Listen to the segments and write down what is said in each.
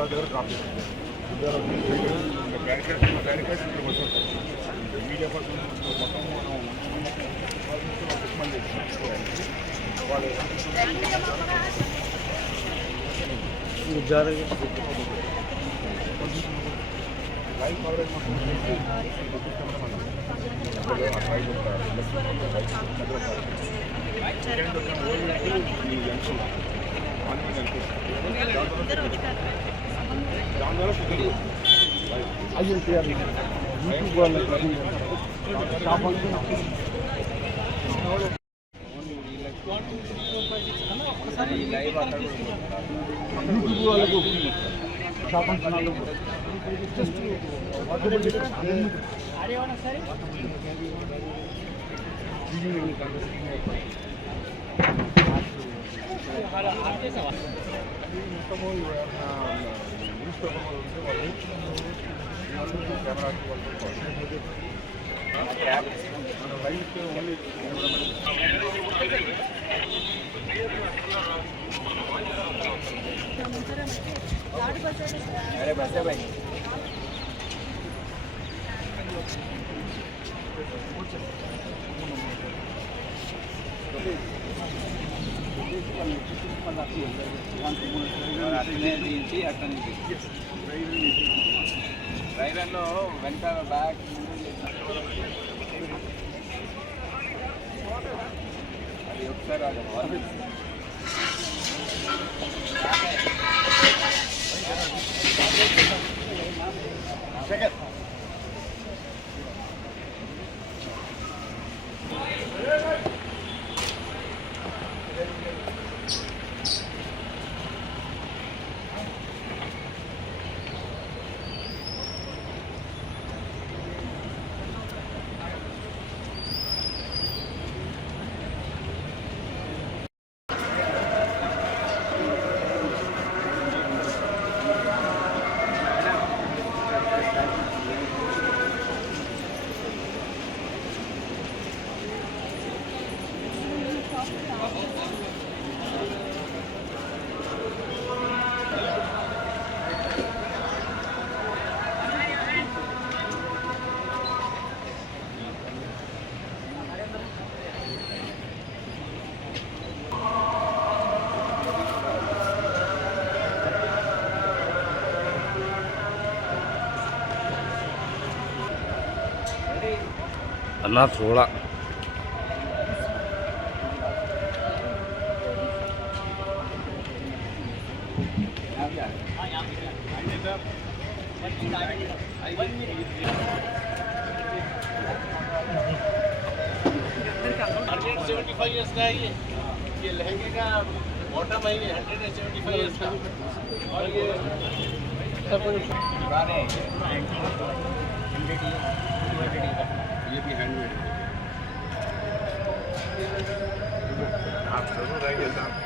దగ్గర copy barricades media person మొత్తం మంది వాళ్ళు లైవ్ కవరేజ్ మొత్తం యూట్యూబ్ వాళ్ళకు శాపంచనాలు జస్ట్ మొత్తము న్యూస్ పేపర్ వాళ్ళు కెమెరా లైట్ ఓన్లీ अरे बस है भाई రైల్లో వెంట బ్యాగ్ అది ఒకసారి సెకండ్ अन्ना थोड़ा $175 का है ये लहंगे का बॉटम है ये $175 का और ये सब पुराने ये भी हैंडमेड है आप जरूर आइए साहब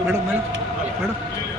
मैडम मैडम मैडम